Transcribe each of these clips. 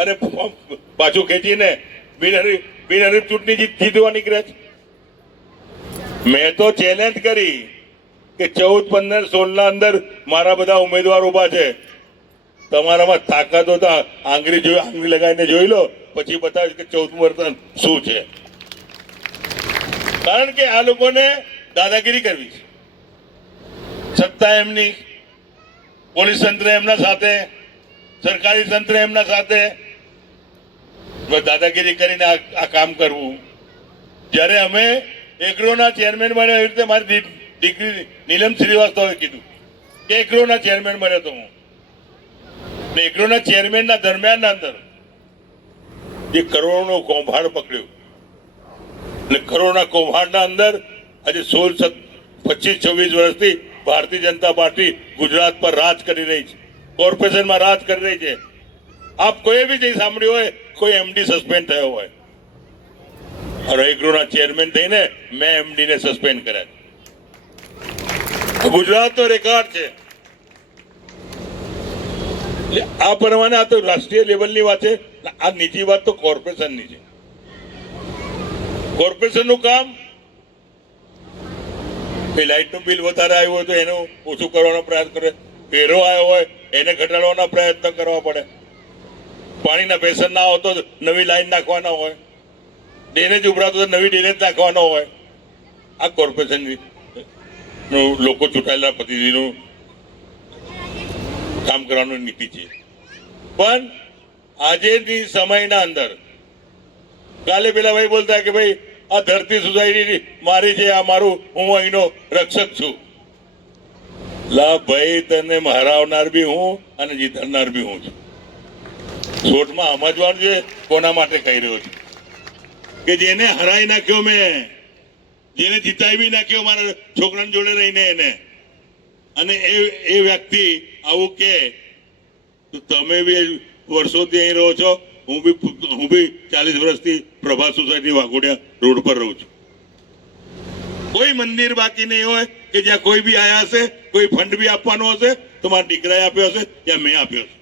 અને પાછું ખેંચીને બિનહરીફ ચૂંટણી જીતવા નીકળે છે. મેં તો ચેલેન્જ કરી કે 14, 15, 16 ના અંદર મારા બધા ઉમેદવાર ઉભા છે. તમારામાં તાકાત હોય તો આંગળી લગાવીને જોઈ લો, પછી બતાવીશ કે 14મું વર્તન શું છે. કારણ કે આ લોકોને દાદાગીરી કરવી છે. સત્તા એમની, પોલીસ તંત્ર એમના સાથે, સરકારી તંત્ર એમના સાથે, દાદાગીરી કરીને આ કામ કરવું. જ્યારે અમે એગ્રોના ચેરમેન બન્યા એવી રીતે મારી દીકરી નીલમ શ્રીવાસ્તવે કીધું કે એગ્રોના ચેરમેન બન્યો તો હું. એગ્રોના ચેરમેનના દરમિયાનના અંદર જે કરોડોનું કૌભાંડ પકડ્યું અને કરોડના કૌભાંડના અંદર આજે 16, 25, 26 વર્ષથી ભારતીય જનતા પાર્ટી ગુજરાત પર રાજ કરી રહી છે, કોર્પોરેશનમાં રાજ કરી રહી છે. આપ કોઈ બી જે સાંભળ્યું હોય કોઈ એમડી સસ્પેન્ડ થયો હોય, અને એગ્રોના ચેરમેન થઈને મેં એમડી ને સસ્પેન્ડ કર્યા. ગુજરાતનો રેકોર્ડ છે. આ પ્રમાણે આ તો રાષ્ટ્રીય લેવલની વાત છે. આ નીચી વાત તો કોર્પોરેશનની છે. કોર્પોરેશનનું કામ લાઇટનું બિલ વધારે આવ્યું હોય તો એનું ઓછું કરવાનો પ્રયાસ કરે, વેરો આવ્યો હોય એને ઘટાડવાના પ્રયત્ન કરવા પડે, પાણીના પ્રેશર ના આવતો નવી લાઈન નાખવાના હોય, ડેનેજ ઉભરાતો નવી ડેનેજ નાખવાનો હોય. આ કોર્પોરેશનની લોકો ચૂંટાયેલા પ્રતિનિધિનું કામ કરવાનું નીતિ છે. પણ આજેની સમયના અંદર કાલે પેલા ભાઈ બોલતા કે ભાઈ આ ધરતી સોસાયટી મારી છે, આ મારું, હું અહીંનો રક્ષક છું. લા ભાઈ, તને હરાવનાર બી હું અને જીતનાર બી હું છું. શોર્ટમાં સમજવાનું છે કોના માટે કહી રહ્યો છું. કે જેને હરાઈ નાખ્યો મેં, જેને જીતાવી નાખ્યો મારા છોકરાને જોડે રહીને એને, અને એ વ્યક્તિ આવું કે તમે બી વર્ષોથી અહીં રહો છો, હું બી 40 વર્ષથી પ્રભાત સોસાયટી વાઘોડિયા રોડ પર રહું છું. કોઈ મંદિર બાકી નહીં હોય કે જ્યાં કોઈ બી આયા હશે, કોઈ ફંડ બી આપવાનો હશે તો મારા દીકરાએ આપ્યો હશે યા મેં આપ્યો છે.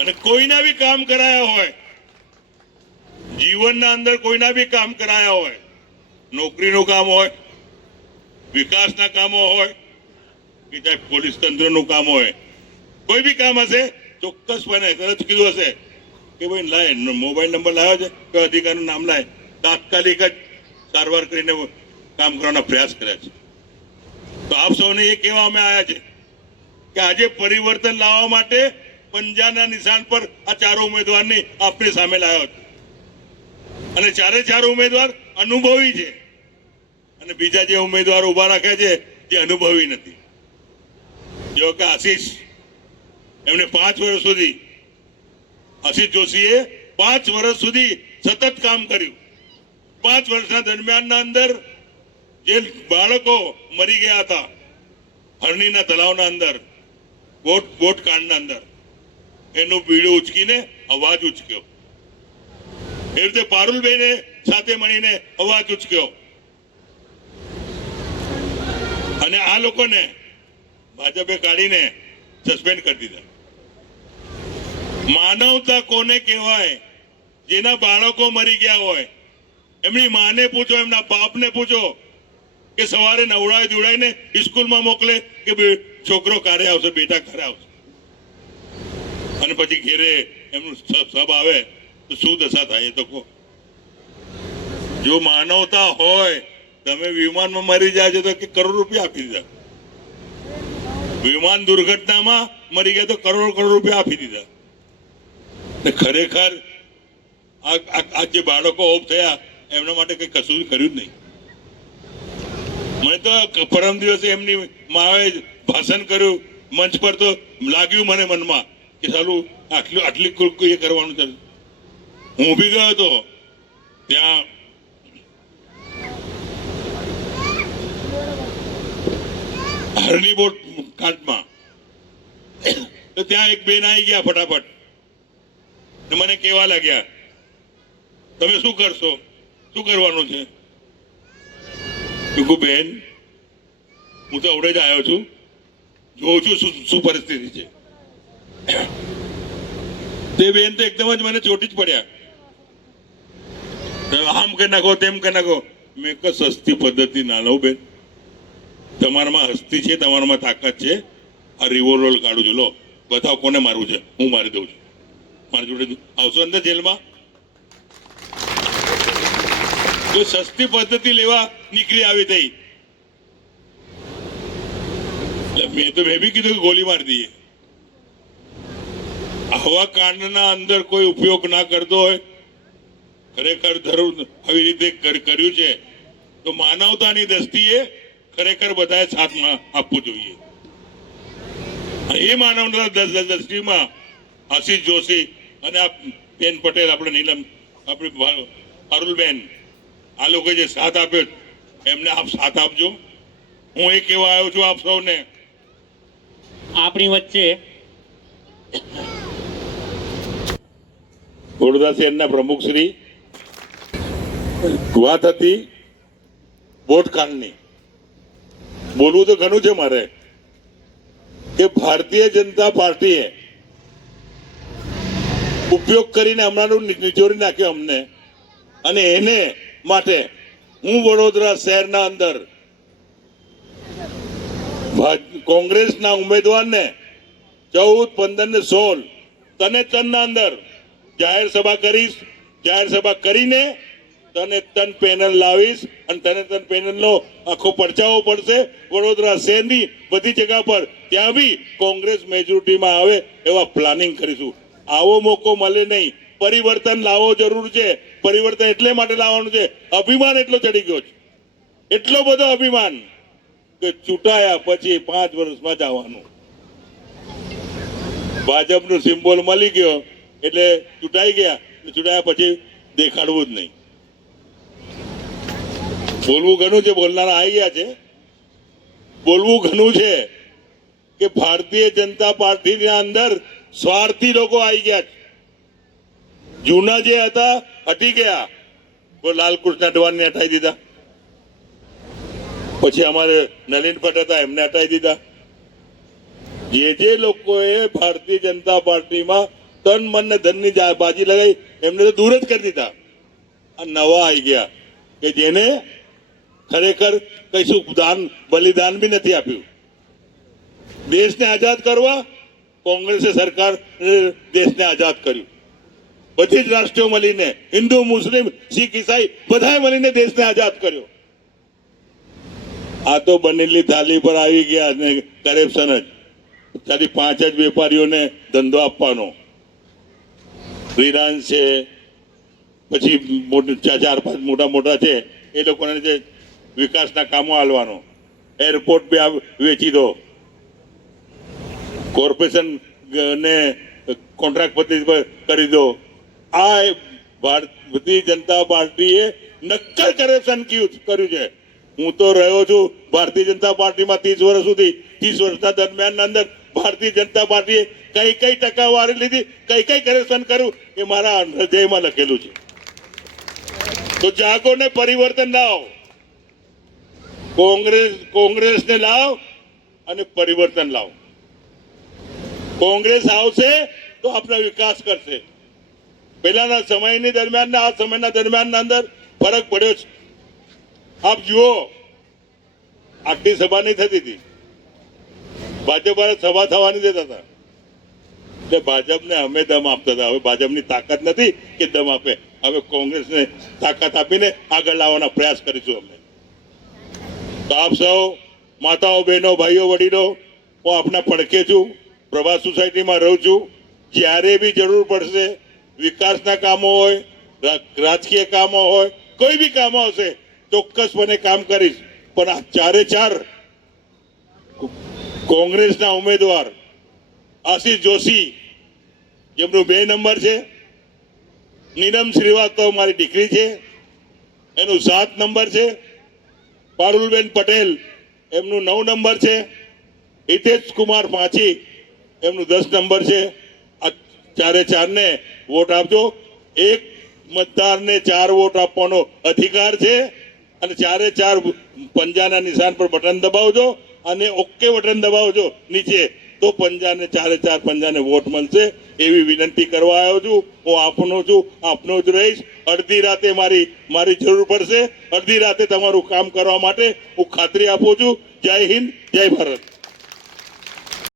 અને કોઈના બી કામ કરાયા હોય, જીવનના અંદર કોઈના બી કામ કરાયા હોય, નોકરીનું કામ હોય, વિકાસના કામો હોય કે ચાહે પોલીસ તંત્રનું કામ હોય, કોઈ બી કામ હશે ચોક્કસપણે તરત કીધું હશે કે ભાઈ લાય મોબાઈલ નંબર લાવ્યો છે કે અધિકારીનું નામ લાય, તાત્કાલિક જ સારવાર કરીને કામ કરવાના પ્રયાસ કર્યા છે. તો આપ સૌને એ કહેવા અમે આવ્યા છે કે આજે પરિવર્તન લાવવા માટે પંજાના નિશાન પર આ 4 ઉમેદવારની આપની સામે લાવ્યો છે. અને 4 ઉમેદવાર અનુભવી છે અને બીજા જે ઉમેદવાર ઉભા રાખ્યા છે જે અનુભવી નથી. જો કે આશીષ, એમને 5 વર્ષ સુધી, આશીષ જોશીએ 5 વર્ષ સુધી સતત કામ કર્યું. 5 વર્ષના દરમિયાનના અંદર જે બાળકો મરી ગયા હતા હરણીના તળાવના અંદર, બોટ કાંડના અંદર, એનું બીડું ઉચકીને અવાજ ઉચક્યો. એ રીતે પારુલભાઈને સાથે મળીને અવાજ ઉચક્યો. અને આ લોકોને ભાજપે કાઢીને સસ્પેન્ડ કરી દીધા. માનવતા કોને કહેવાય? જેના બાળકો મરી ગયા હોય એમની માને પૂછો, એમના બાપને પૂછો કે સવારે નવડાવી ધોવડાવીને સ્કૂલમાં મોકલે કે છોકરો કારે આવશે, બેટા કારે આવશે, અને પછી ઘેરે એમનું સબ આવે તો શું દશા થાય એ તો કહો. જો માનવતા હોય, તમે વિમાનમાં મરી જાય છે તો કરોડ રૂપિયા આપી દીધા, વિમાન દુર્ઘટનામાં મરી ગયા તો કરોડ રૂપિયા આપી દીધા. ને ખરેખર આ જે બાળકો ઓફ થયા એમના માટે કઈ કશું કર્યું જ નહીં. મને તો પરમ દિવસે એમની માએ ભાષણ કર્યું મંચ પર તો લાગ્યું મને મનમાં કે સાલું આટલી એ કરવાનું છે. હું ઉભી ગયો હતો ત્યાં હરણી બોટ કાંડમાં, તો ત્યાં એક બેન આવી ગયા ફટાફટ મને કહેવા લાગ્યા તમે શું કરશો, શું કરવાનું છે? બેન, હું તો અવડે જ આવ્યો છું, જોઉં છું શું પરિસ્થિતિ છે. તે બેન તો એકદમ જ મને ચોટી જ પડ્યા, આમ કરી નાખો તેમ કરી નાખો. મેં કહ્યું સસ્તી પદ્ધતિ ના લઉં બેન, તમારામાં હસ્તી છે, તમારામાં તાકાત છે, આ રિવોલ્વર કાઢું છું, લો બતાવો કોને મારવું છે, હું મારી દઉં છું. મારી જોડે આવશો અંદર જેલમાં? જો સસ્તી પદ્ધતિ લેવા નીકળી આવી થઈ, મેં બી કીધું કે ગોલી મારી દઈએ. આવા કાંડના અંદર કોઈ ઉપયોગ ના કરતો હોય, ખરેખર આવી રીતે કર્યું છે તો માનવતાની દ્રષ્ટિએ ખરેખર બધાએ સાથમાં આપવું જોઈએ. એ માનવતા દ્રષ્ટિમાં આશીષ જોશી અને આ બેન પટેલ, આપણે નીલમ, આપણી પારુલબેન, આ લોકો જે સાથ આપ્યો એમને આપ સાથ આપજો. હું એ કહેવા આવ્યો છું આપ સૌને. આપણી વચ્ચે વડોદરા શહેરના પ્રમુખ શ્રી, વાત હતી વોટકાંડની. બોલવું તો ઘણું છે મારે કે ભારતીય જનતા પાર્ટીએ ઉપયોગ કરીને હમણાં નિચોડી નાખ્યો અમને, અને એને માટે હું વડોદરા શહેરના અંદર કોંગ્રેસના ઉમેદવારને 14, 15 ને 16 તને તનના અંદર જાહેર સભા કરીશ. જાહેર સભા કરીને તને તન પેનલ લાવીશ અને તને તન પેનલનો આખો પરચાવો પડશે વડોદરા શહેરની બધી જગ્યા પર. ત્યાં બી કોંગ્રેસ મેજોરિટીમાં આવે એવા પ્લાનિંગ કરીશું. આવો મોકો મળે નહીં. પરિવર્તન લાવવો જરૂર છે. પરિવર્તન એટલે માટે લાવવાનું છે, અભિમાન એટલો ચડી ગયો છે, એટલો બધો અભિમાન કે ચૂંટાયા પછી 5 વર્ષમાં જ આવવાનું. ભાજપનું સિમ્બોલ મળી ગયો એટલે ચૂંટાઈ ગયા, ચૂંટાયા પછી દેખાડવું જ નહીં. બોલવું ઘણું છે, બોલનારા આવી ગયા છે. બોલવું ઘણું છે કે ભારતીય જનતા પાર્ટીના અંદર સ્વાર્થી લોકો આવી ગયા છે. જૂના જે હતા હટી ગયા. લાલકૃષ્ણ અડવાણીને હટાવી દીધા, પછી અમારે નલિન ભટ્ટ હતા એમને હટાવી દીધા. જે લોકોએ ભારતીય જનતા પાર્ટીમાં તન મન ને ધનની બાજી લગાવી એમને તો દૂર જ કરી દીધા. આ નવા આવી ગયા કે જેને ખરેખર કઈશું દાન બલિદાન બી નથી આપ્યું. દેશને આઝાદ કરવા કોંગ્રેસે સરકાર દેશને આઝાદ કર્યું. બધી જ રાષ્ટ્રીઓ મળીને, હિન્દુ, મુસ્લિમ, શીખ, ઈસાઈ બધાએ મળીને દેશને આઝાદ કર્યો. આ તો બનેલી થાળી પર આવી ગયા અને કરપ્શન જ. ખાલી 5 જ વેપારીઓને ધંધો આપવાનો. રિલાયન્સ છે, પછી 4-5 મોટા છે એ લોકોને જે વિકાસના કામો આલવાનો. એરપોર્ટ બી વેચી દો. કોર્પોરેશન ને કોન્ટ્રાક્ટ પદ્ધતિ પર કરી દો. આ ભારતીય જનતા પાર્ટીએ નક્કર કરપ્શન કર્યું છે. હું તો રહ્યો છું ભારતીય જનતા પાર્ટીમાં 30 વર્ષ સુધી. 30 વર્ષના દરમિયાન અંદર ભારતીય જનતા પાર્ટીએ કઈ ટકાવારી લીધી, કઈ કરપ્શન કર્યું એ મારા હૃદયમાં લખેલું છે. તો જાગો ને પરિવર્તન લાવો. કોંગ્રેસને લાવ અને પરિવર્તન લાવો. કોંગ્રેસ આવશે તો આપણે વિકાસ કરશે. પહેલાના સમયની દરમિયાન આ સમયના દરમિયાન અંદર ફરક પડ્યો છે. આપ જુઓ, આટલી સભા નહીં થતી હતી. ભાજપ સભા થવાની દેતા હતા એટલે ભાજપને અમે દમ આપતા હતા. હવે ભાજપની તાકાત નથી કે દમ આપે. હવે કોંગ્રેસને તાકાત આપીને આગળ લાવવાના પ્રયાસ કરીશું અમે. તો આપ સૌ માતાઓ, બહેનો, ભાઈઓ, વડીલો, હું આપના પડખે છું. પ્રભાસ સોસાયટીમાં રહું છું. જ્યારે બી જરૂર પડશે, વિકાસના કામો હોય, રાજકીય કામો હોય, કોઈ બી કામો હશે, ચોક્કસપણે કામ કરીશ. પણ આ 4 કોંગ્રેસના ઉમેદવાર આશીષ જોશી, જેમનું 2 નંબર છે, નીલમ શ્રીવાસ્તવ મારી દીકરી છે, એનું 7 નંબર છે, પારુલબેન પટેલ એમનું 9 નંબર છે, હિતેશ કુમાર પાંચી એમનું 10 નંબર છે. આ 4 ને વોટ આપજો. એક મતદારને 4 વોટ આપવાનો અધિકાર છે અને 4 પંજાના નિશાન પર બટન દબાવજો અને ઓકે બટન દબાવજો નીચે તો પંજાને ચારે ચાર પંજાને વોટ મળશે એવી વિનંતી કરવા આવ્યો છું. હું આપનો જ રહીશ. અડધી રાતે મારી જરૂર પડશે. અડધી રાતે તમારું કામ કરવા માટે હું ખાતરી આપું છું. જય હિન્દ, જય ભારત.